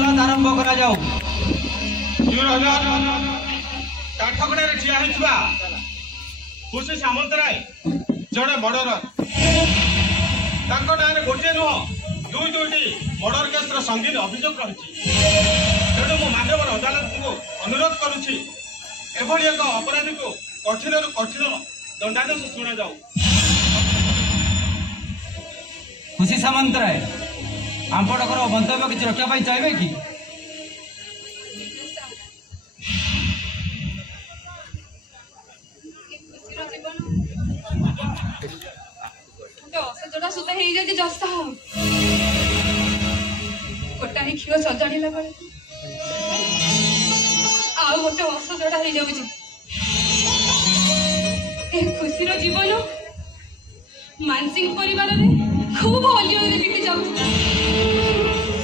अदालत आरंभ करा जाऊ। काठगड़ा ठिया होता खुशी सामंतराय जड़े मर्डरर गोटे नुह दुईटी मर्डर केस संगीन अभियोग रही तेणु मु माननीय अदालत को अनुरोध करुच्ची एभली एक अपराधी को कठिन रु कठिन दंडादेश शुणा जाऊ। खुशी सामंतराय आपणकर मंतव्य किसी रखा चाहिए कि गोटाए क्षीर सजाड़ा बेले आउ गोटे असजड़ा हो जाऊे खुशी जीवन मानसिंह परिवार खूब अलियोरे बीती जाऊ।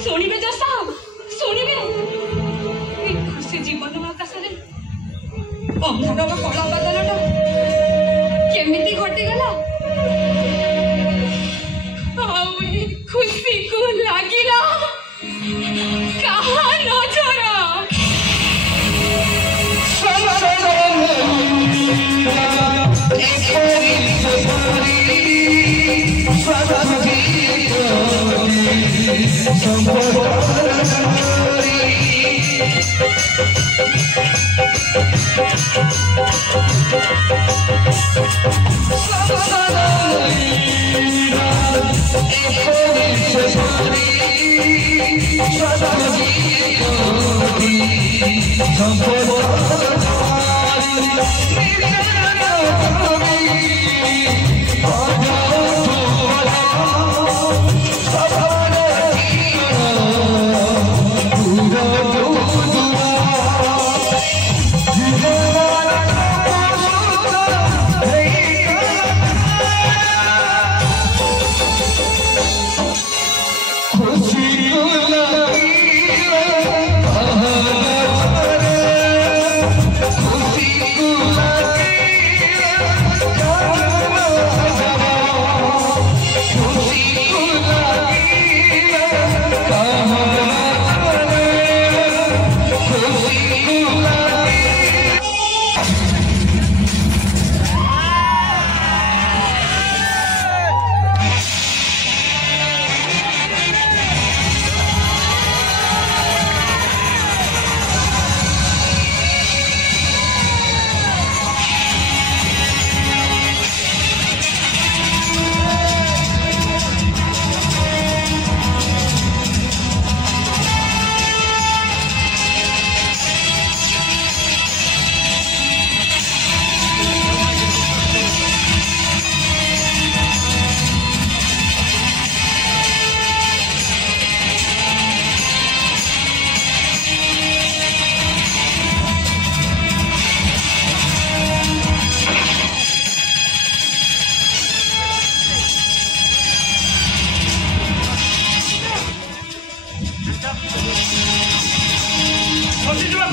शुणिबे जज साहब शुणिबे खुशी जीवन आकाश अंधार कला बादलटा केमिति घटीगला खुशी को लागिला कहा नजर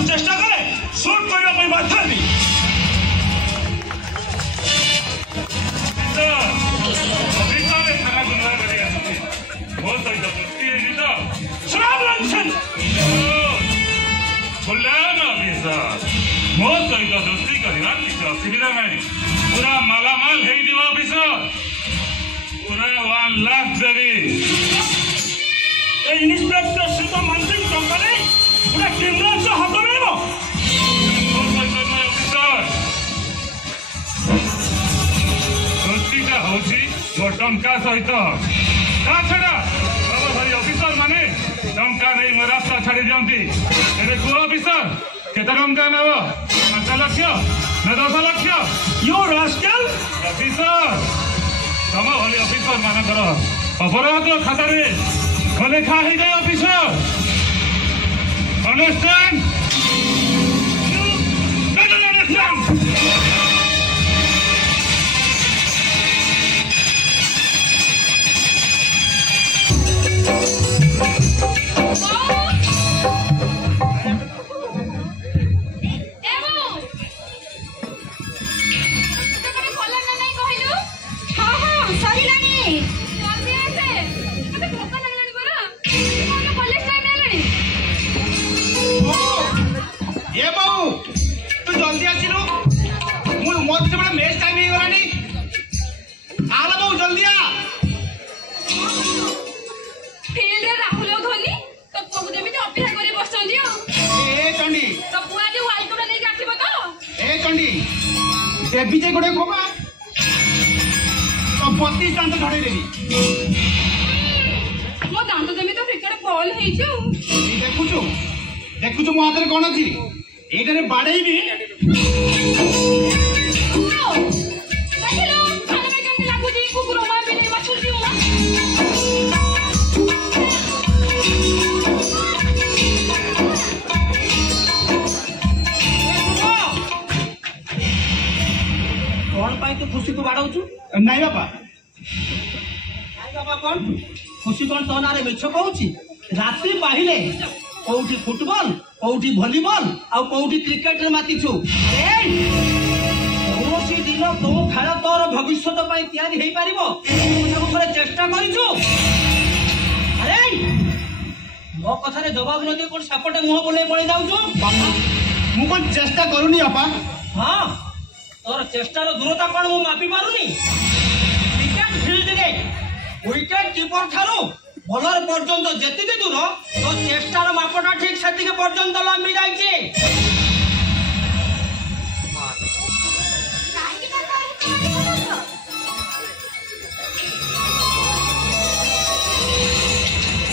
चेष्टा करे शूट करने बाध्य मो सहित दोस्ती करवा किसी असुविधा ना पूरा मालामाल ऑफिसर पूरा 1 लाख देवी इन्स्पेक्टर श्रीत मानसिंह टंका पूरा क्रिमिनाल से हाथ मिल ऑफिसर दोस्तीटा हूँ मो टंका सहित ता छड़ा बाबा भाई ऑफिसर माने टंका नहीं मो रास्ता छाड़ी दिखती कह ऑफिसर केते टंका नब 5 लाख ना 10 लाख यू रास्केल ऑफिसर तम भली ऑफिसर मानकर अपराध खाता लेखा हो जाए ऑफिसर अंडरस्टैंड ए बाबू तू जल्दी आसिलु मोर से बड़ा मैच टाइम ही गलानी आला बाबू जल्दी आ फील्ड रे राहुल और धोनी तो प्रभु देवी तो अपेक्षा करे बसचंदी ए चंडी तो पुआ जे वर्ल्ड कप लेके आसीबो तो ए चंडी देवी जे गोटे खोबा तो 32 दांत झड़े देबी मो दांत देमी तो क्रिकेट बॉल हेइछु देखुछु मो हाथ रे कोन अछि एटारे बाड़ेइबी देखिलो खाना में केमती लागुजी कुकुर मा बिले माछुलती हुआ कौन पाई तू खुशी को बाड़ाउछु नहीं बापा कौन खुशी कौन तो नारे मिछ कहूची रात्रि पाहिले कोउठी फुटबॉल कोउठी वॉलीबॉल आउ कोउठी क्रिकेट रे मातिछु कौनसी दिन तो खेल तोर भविष्य पाई तैयारी हेई पारिबो सब थोड़े चेष्टा करिछु अरे मो कथा रे जवाब न दे कोन सापटे मुंह बोले पळे जाउछु मु कोन चेष्टा करूनी बापा हां तोर चेष्टार दूरता कोन मु मापी मारुनी क्रिकेट फील्ड रे विकेट कीपर ठारू बॉलर पर्यंत जेतिके दूर तो चेष्टार मापटा ठीक सेतिके पर्यंत लंबी जाइछे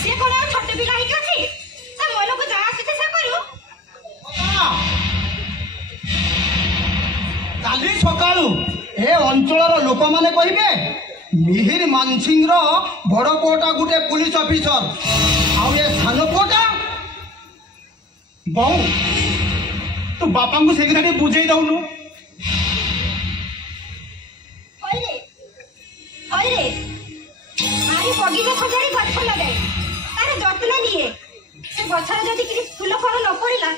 से कोन छोटे पिला ही अछि त मोलो को जा आसी से करू काली सकाळू ए अंचलर लोक माने कहिबे मिहिर मानसिंह रो बड़ पुओटा गुटे पुलिस ऑफिसर आउ ए सान पुओटा बहु तू बापा को से कथा बुझेई दउनु होइरे आरी बगीचा सजारी गछ लगाई तारे जत्न निए से गछर जदि कि फूल फल न पड़िला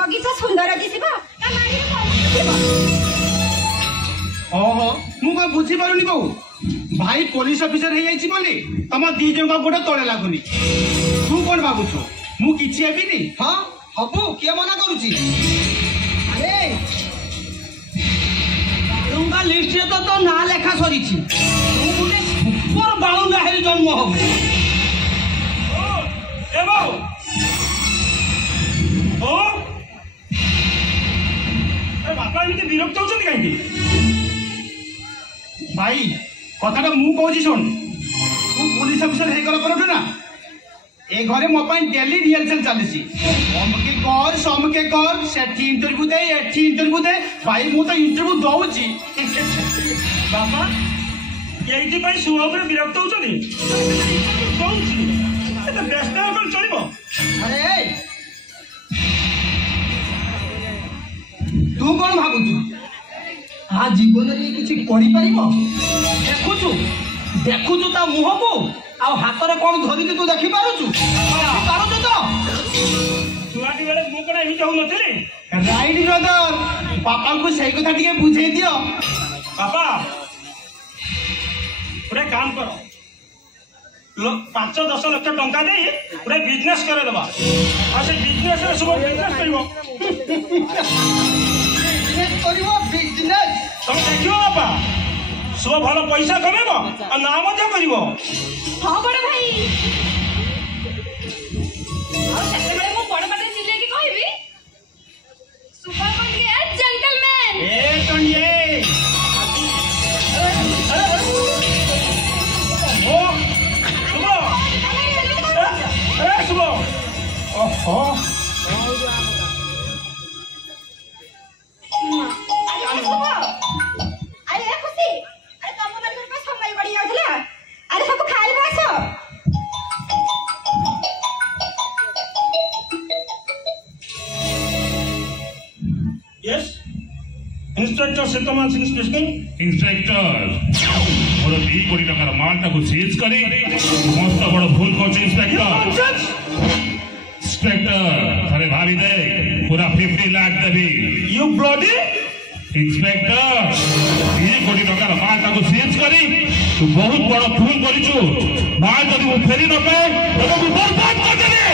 बगीचा सुंदर दिसिबो ता मारी दिसिबो ओहो मु को बुझी पारुनी बहु भाई पुलिस ऑफिसर हे जाइछि बोली तम दी जंग गोटे तळे लागुनी तू कोन भाबुछु मु किछि हेबिनी हां हबु के मना करूची अरे बाळुंगा लिस्ट रे तो ना लेखा सरीछि तू गुटे सुपर बाळुंगा हेरी जन्म हो ए बाबू ओ ए बापा इनके विरक्त होछन काहेकि भाई कथाटा मु कहूची सुन तू पुलिस ऑफिसर हे गला पर ना ए घरे मो पाई डेली रिहर्सल चलिसी समके कर सेठी इंटरव्यू दे एठी इंटरव्यू दे भाई मु तो इंटरव्यू दउची बापा एइति पई सुअपर विरक्त होछनी कहूची एत व्यस्त होकर चलिबो अरे तू कौन भाबुଛୁ आ जीवन रे किछि करि परिबो देखुछु ता मुह को आ हाथ रे कोन धरि तू देखि पारुछु पारुछु तो छुआटी बेले मु कोना हि जाउ नथिले राइट ब्रदर पापा को सही कथा टिके बुझेई दियो बापा पूरे काम करो 5-10 लाख टंका दे पूरे बिजनेस करे दबा आ से बिजनेस रे सब बिजनेस करिवो बिजनेस तुम देखियो बापा सब भल पैसा कमेबो आ ना मजा करिवो हां बड़ भाई और सेते बड़े मु बड़ बड़ चिल्ले की कहबी सुपर बन गया जेंटलमैन ए टंडिए ओ सुबो ए सुबो ओहो इंस्पेक्टर सीतामान सिंह स्पीकिंग इंस्पेक्टर मोर 2 कोटी टकार मालटा को सीज करी मस्त बड़ भूल करछ इंस्पेक्टर इंस्पेक्टर अरे भाभी दे पूरा 50 लाख देबी यू ब्लडी इंस्पेक्टर 2 कोटी टकार मालटा को सीज करी तू बहुत बड़ भूल करिछु माल जदी वो फेरी न पाए तो तू बर्बाद कर देबे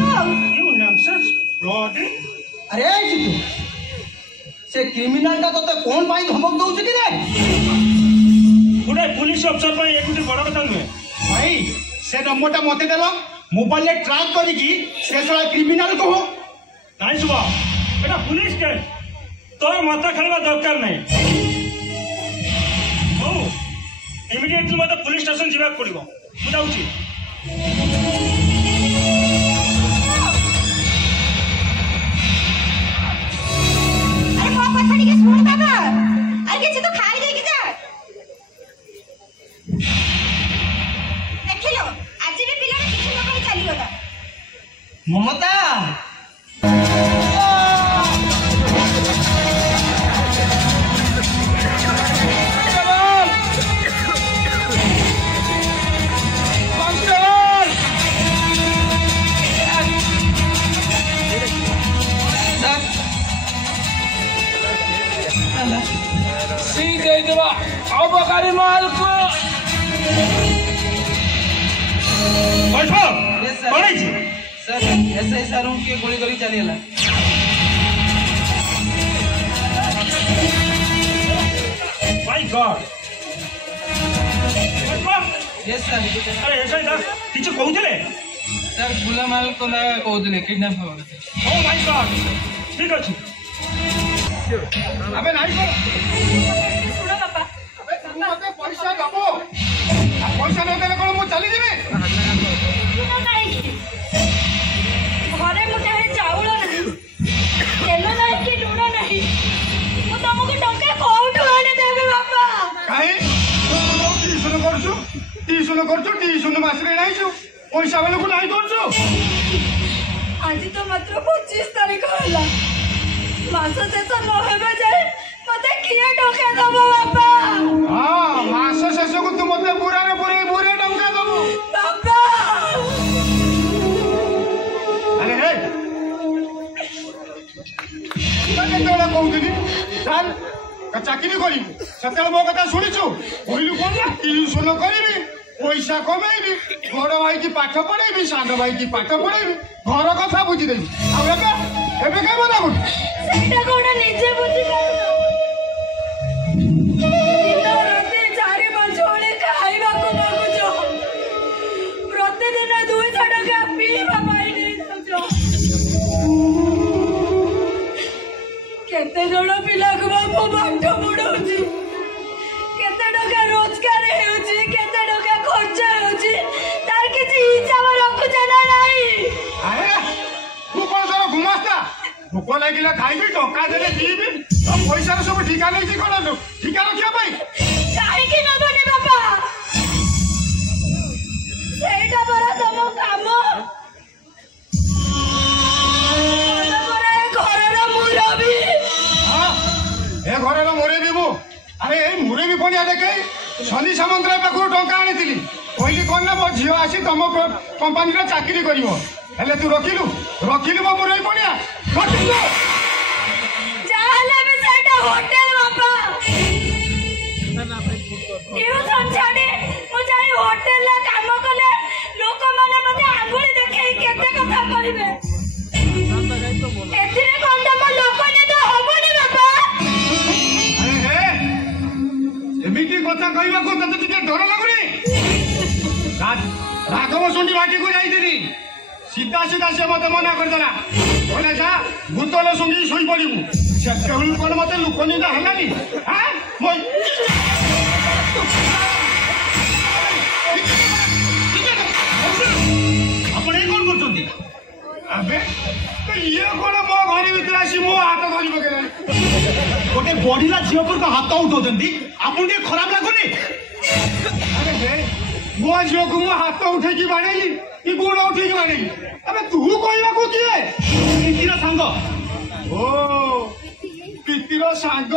तो क्रिमिनाल तो कौन पाई धमक दउछ कि रे गोटे पुलिस अफसर पर एक बड़ कथा नुहे भाई से नंबरटा मते देलो मोबाइल ले ट्रैक करिकी से सला क्रिमिनल को नाई सुबा एटा पुलिस केस तोर माथा खेलवा दरकार नहीं हो इमिडिएटली मते पुलिस स्टेशन जीवा पड़िबो मु जाउची अरे मो कथा टिके सुन बाबा अरे किछि तो खाई दे कि जा देखिलो आज भी पिला किछि न कहि चली गला ममता अबकारी माल को सर एसआई सर के गोली गोली चलीला माय गॉड यस सर अरे ऐसा ही किछु कहउतले सर गुला माल को ना कहउतले किडनैप हो ओ माय गॉड ठीक अछि अबे नाही को सुनो बाबा मते पैसा दबो पैसा न देले कोन मु चली जेबे सुनो नाही घरे मुठे है चाउल नहीं तेल नहीं कि लूण नहीं मु तुमको टंका कोउठु आने देबे बाबा काहे ट्यूशन मासरे नाही छु पैसा वाले को नाही करछु आज तो मात्र 25 तारीख होला मास शेष न हेबे जाय मते किए टंका दबो बाबा हां मास शेष को तू मते पूरा पूरे टंका दबो बाबा अरे हे तने तोला कहउदिनी चल का चाकरी करी सतल मो कथा सुनिछु ओइलु कोन ना ट्यूशन करिबी पैसा कमेइबी बड़ भाई की पाठ पढाइबी सानो भाई की पाठ पढाइबी घर कथा बुझी देबी आ एबे के बना गुड सेटा कोन निजे बुझी दिन राते 4-5 ओले खाइबा को मागुछो प्रतिदिन 200 टका पीबा पाई नै छो केते जण पिला को बापू पाठ पढाउची केते टका रोजगार हेउची केते टका खर्च हेउची तार किछि हिसाब रखुछ ना नाही अरे तू कोन सर घुमास्ता भूख लागिला खाइबी टंका देले पीबी तो पैसा सब ठिका नै छी कोन ठिका रखिया भाई काहे कि न बने बाबा सेटा बरा तम काम बरा घरर मुरबी हां ए घरे न मोरे बिबू अरे ए मोरे भी कोनिया देखे शनि समुद्र पाखु टंका आनिथिली कहली कोन ना मो झियो आसी तम कंपनी रे चाकरी करिवो हेले तू रखिलु मो मोरे कोनिया रखिलु चाहले भी सेटा होटल बाबा ट्यूशन छाड़ी मु जाई होटल ला काम कले लोक माने मते आंगुली देखै केते कथा करिवे एथिरे कोन तम लोक ने तो होबनी बाबा अरे हे एमिति कथा कहबा को तते टिके डर लागुनी राघव सुंडी बाटी को जाईदिनी सीधा से मते मना कर देला बोले जा भूतल सुंगी सोई पड़िबू से केहू कोन मते लुकनी ना हलानी हां मोय आपण ए कोन करछंती अबे तो ये कोन मो घरी भीतर आसी मो हाथ धरि बकेला गोटे बढीला झियो पर हाथ उठाउछंती आपण के खराब लागुनी अरे हे मो झियो को मो हाथ उठे की बाणेली की गुण उठे की बाणेली अबे तू कहबा को किए पिंकीर सांग ओ पितिर सांग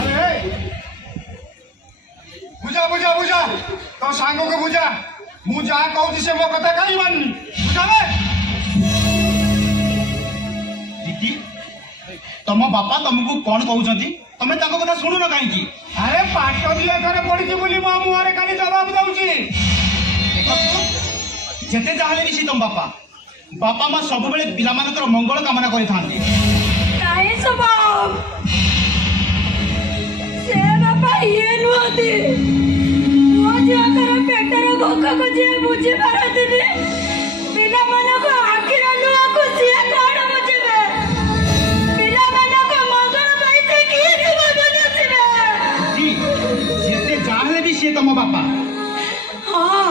अरे बुझा तो सांग को बुझा मु जा कहूची से मो कथा काई माननी बुझावे दीदी तम बापा तुमको कौन कहउछंती तमे ताको कथा सुनु न काई की अरे पाठ दिले करे पड़िची बोली मो मुहारे खाली जवाब दउची जेते जाहले भी तम बापा माँ सब बेले पिला मानकर मंगल कामना करि थांती नाही सुबा शुभम से बापा ये नुहति मो झीकर पेटर भोक को जी बुझी पारती पिला मन को आखिर लुआ को सी कौन बुझे पिला मन को मंगल पाइते कि बदल जी जेते जाहले भी से तम बापा हाँ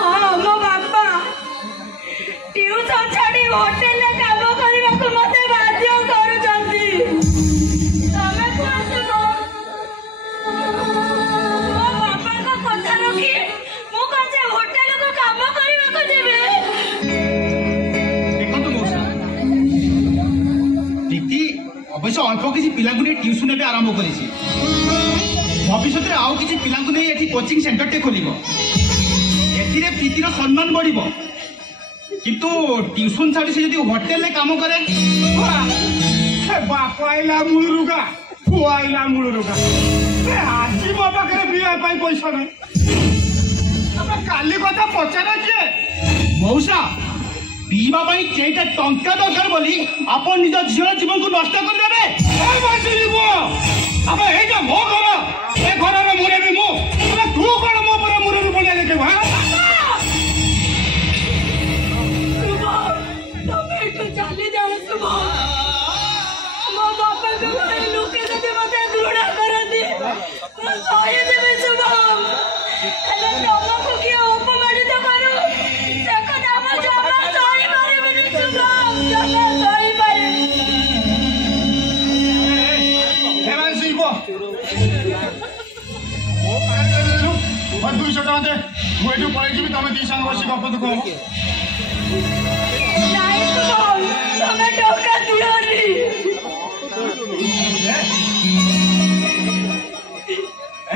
हाँ मो बापा ट्यूशन छाड़ी होटेल रे काम करबा को मते बाध्य करूचंती तमे कोन मो बापा को कथा रखी मो कसे होटेल को काम करबा को जेबे देखो तो मौसा दीदी अवश्य अल्प किसी पिला को ट्यूशन भी आरंभ करिछि भविष्य में आउ किसी पिला को नहीं एठी कोचिंग सेंटर टे खोलिबो एथिरे प्रीतिर सम्मान बढ़िबो किंतु ट्यूशन छाड़ी से यदि होटेल में काम करे बाप आइला मुलुरुगा पु आइला मुलुरुगा आज मो पाखे बिया पैसा ना काली कथा पचारे किए मौसा पीवा पाई केटा टंका दरकार बोली आपण निज झीर जीवन को नष्ट कर देबे अब एटा मो घर ए घर रे मुरे भी मो तू कोन मो पर मुरे भी बोलिया लेके हां तमे तो चली जाओ सुबह मो बापा को लोके से मते घृणा करती मैं सही देबे सुबह एला तमको कि अपमानित करू से कथा हम जमा सही पारे सुबह जमा सही पारे हेमन सिंह को 200 टका दे मु एठू पळै जिबी तमे दी संग बसी गप तो कहो नहीं सुबह तमे टका दियोनी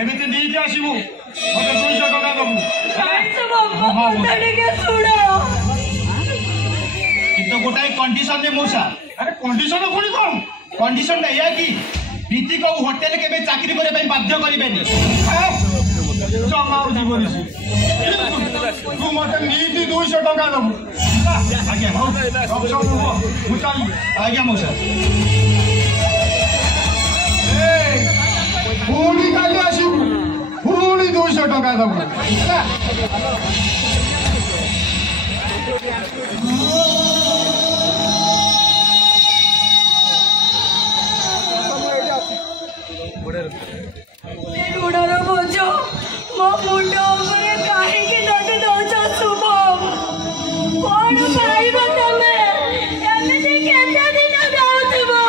एमिति दी दे आसीबू मते 200 टका दबू नहीं सुबह मोटड़ी के सुनो किंतु गोटाए कंडीशन दे मौसा अरे कंडीशन कोनी कोन कंडीशन या कि प्रीति को होटेल के चाकरी करे पई बाध्य करिबेनी जमाउ जीवन तू मते नीति 200 टका दबू आज्ञा हो मु चली आज्ञा मौसा पुणी काली आसीबू पुणी 200 टका दबू लुडर बोझ मो मुंड उपरे काहेकि नदी दौच शुभम कौन पाइब तमे एमिति केते दिन दौथबो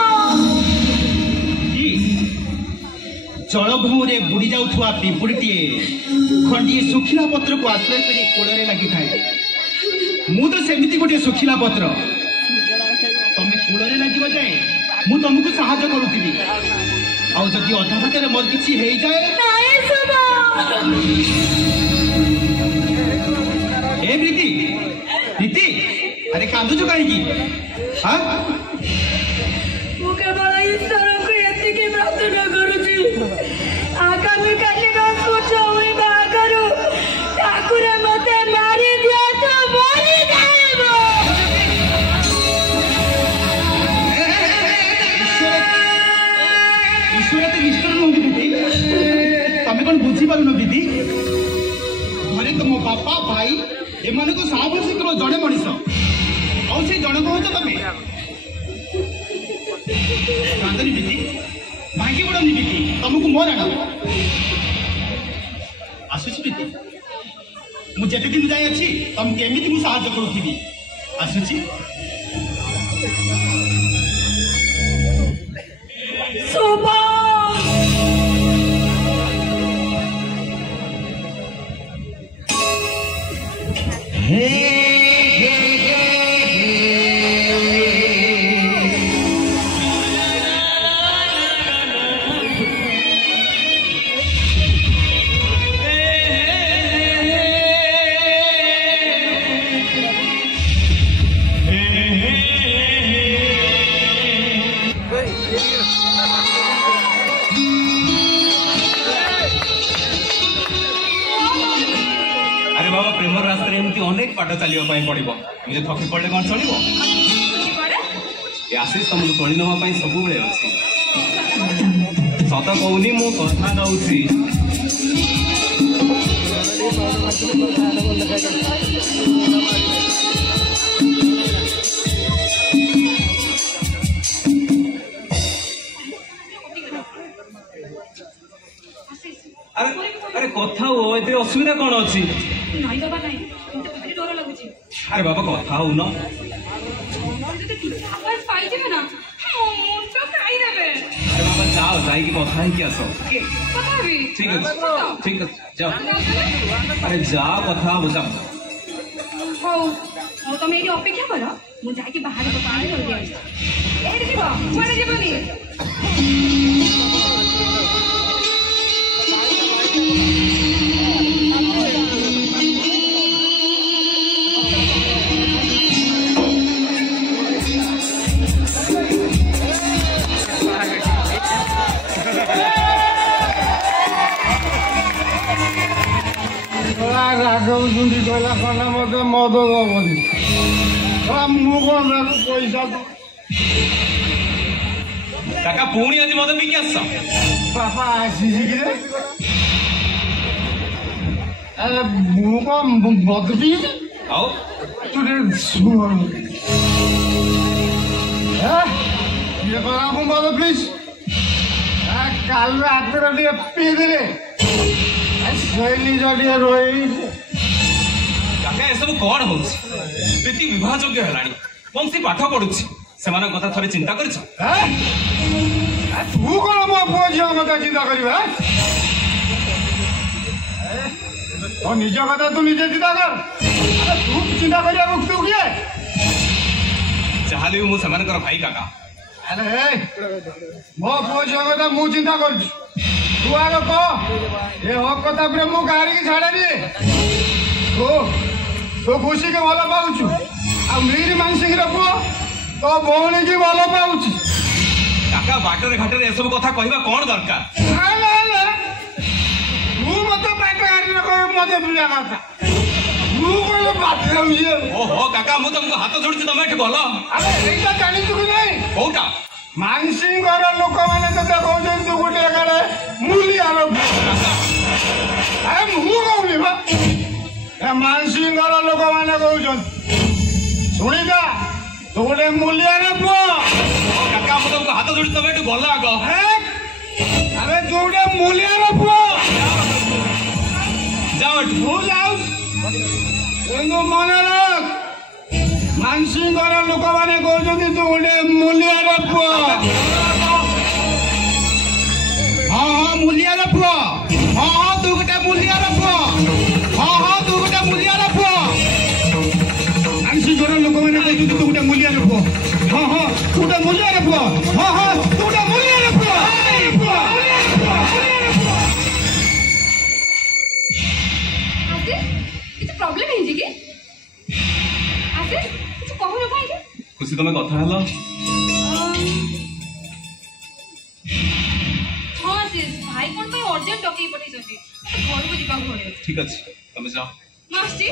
जलभूमि बुड़ी जाऊथुआ पिंपुड़ीटीए खंडिए सुखिला पत्र को आश्रय करी कोड़े लगी थाए मु तो सेमिति गोटे सुखिला पत्र तमे कोड़े लगिबा जाए मु तुमको सहायता करूथीबी आउ जदि अधा बाटर मोर किछि हेई जाए नहीं सुबह ए प्रीति प्रीति अरे कांदु जो काई की हां मु केवल ईश्वर को एतिकी प्रार्थना करूची आगामी काली को चौई बा करू ठाकुर मते मारी दिया तो मरी जाएबो ईश्वर तो निष्ठुर नुहति दीदी तमे कौन बुझी पारुन दीदी घरे तो मो बापा भाई एमान को साहबसी करो जड़े मनीष आउ से जण को तो तमे कांदनी दीदी भागी बड़नी दीदी तुमको मोर आना आसुची दीदी मु जेते दिन जाय अछि तुम केमिति मु सहायता करूथीबी आसुची सुबह प्रेमर रास्ता अनेक पाठ चलने पड़ो मुझे थकी पड़े कौन चलो ଏ ଆଶିଷ ତମକୁ ତୋଳି ନେବା ପାଇଁ ସବୁବେଳେ ଅଛି। ସତ କହୁନି ମୁଁ କଥା ଦଉଛି। আরে কথা হো, এতে অসুবিধা কোন আছে? নাই বাবা নাই, মতে ভারি ডর লাগুছি। আরে বাবা কথা হো না। যদি কিছু আবার পাই যাবে না, মনটা খাই দেবে। আরে বাবা যাও, যাই কি কথা হই কি আসো। কথা হবে। ঠিক আছে ঠিক আছে যাও। আরে যাও কথা হো যাও। হও তুমি এটি অপেক্ষা করো, মু যাইকি বাহারে পানি ধরে দিয়ে আসি। এইটি দিব, কুয়াড়ে যাবনি। ରାଗଉଛନ୍ତି କହିଲା କହିଲା ମତେ ମଦ ଦବନି ମୁଁ କଣ ତାକୁ ପଇସା কাকা পুଣି ଆଜି ମଦ ପିଇକି ଆସ। ବାପା ଆସିଛି କିରେ ଆରେ ମୁଁ କଣ ମଦ ପିଇବି ଆଉ ତୁ ଟିକେ ଶୁଣ ଇଏ କଲା ମୁଁ ମଦ ପ୍ଲିଜ କାଲି ରାତିରେ ଟିକେ ପିଇଦେଲେ ଶୈଳୀ ଟିକେ ରହିଛି। କାକା ଏସବୁ କଣ ହଉଛି? ପ୍ରୀତି ବିବାହ ଯୋଗ୍ୟ ହେଲାଣି, ବଂଶୀ ପାଠ ପଢୁଛି, ସେମାନଙ୍କ କଥା ଥରେ ଚିନ୍ତା କରିଛ? ତୁ କଣ ମୋ ପୁଅ ଝିଅ କଥା ଚିନ୍ତା କରିବା? ତୋ ନିଜ କଥା ତୁ ନିଜେ ଚିନ୍ତା କର, ତୁ ଚିନ୍ତା କରିବାକୁ ତୁ କିଏ? ଯାହାହେଲେ ବି ମୁଁ ସେମାନଙ୍କର ଭାଇ କାକା। ଆରେ ମୋ ପୁଅ ଝିଅ କଥା ମୁଁ ଚିନ୍ତା କରୁଛି, ତୁ ଆଗ କହ ଏ ହକ୍ କଥା ପରେ ମୁଁ କାହାରିକି ଛାଡେନି। ତୁ ଖୁସିକି ଭଲ ପାଉଛୁ, ଆଉ ମିର ମାନସିଂର ପୁଅ ତୋ ଭଉଣୀକି ଭଲ ପାଉଛି। କାକା ବାଟରେ ଘାଟରେ ଏସବୁ କଥା କହିବା କଣ ଦରକାର? ତୁ ମତେ ବାଟ ଘାଟରେ କହିବୁ ମତେ ପିଲା କଥା, ମୁଁ କହିଲେ ବାଟରେ ହଉଛି। ଓହୋ କାକା ମୁଁ ତମକୁ ହାତ ଯୋଡୁଛି, ତମେ ଏଠି ଭଲ। ଆରେ ଏଇଟା ଜାଣିଛୁ କି ନାଇଁ? କୋଉଟା? ମାନସିଂହର ଲୋକମାନେ ତତେ କହୁଛନ୍ତି ତୁ ଗୋଟେ ଏକାଡେ ମୂଲିଆର। ଆରେ ମୁଁ କହୁନି ବା, ମାନସିଂହର ଲୋକମାନେ କହୁଛନ୍ତି ଶୁଣିକା ତୁ ଗୋଟେ ମୂଲିଆର ପୁଅ। କାକା ମୁଁ ତମକୁ ହାତ ଯୋଡୁଛି, ତମେ ଏଠି ଭଲ ଆଗ। ଆରେ ତୁ ଗୋଟେ ମୂଲିଆର ପୁଅ, ଯାଅ ଏଠି। ମୁଁ ଯାଉଛି କିନ୍ତୁ ମନେ ରଖ ମାନସିଂହର ଲୋକମାନେ କହୁଛନ୍ତି ତୁ ଗୋଟେ ମୂଲିଆର ପୁଅ। ହଁ ହଁ ମୂଲିଆର ପୁଅ, ହଁ ହଁ ତୁ ଗୋଟେ ମୂଲିଆର ପୁଅ, ହଁ ହଁ ତୁ ଗୋଟେ ମୂଲିଆର ପୁଅ। ମାନସିଂହର ଲୋକମାନେ କହୁଛନ୍ତି ତୁ ଗୋଟେ ମୂଲିଆର ପୁଅ, ହଁ ହଁ ତୁ ଗୋଟେ ମୂଲିଆର ପୁଅ, ହଁ ହଁ ତୁ ଗୋଟେ ମୂଲିଆର ପୁଅ। କିଛି ପ୍ରୋବ୍ଲେମ ହେଇଛି କି? ଆସେ କିଛି କହୁନ କାହିଁକି? ଖୁସି ତମେ କଥା ହେଲ? ହଁ ସେ ଭାଇ କଣ ପାଇଁ ଅର୍ଜେଣ୍ଟ ଡକେଇ ପଠେଇଛନ୍ତି, ଘରକୁ ଯିବାକୁ ପଡିବ। ଠିକ ଅଛି ତମେ ଯାଅ। ମୁଁ ଆସୁଛି।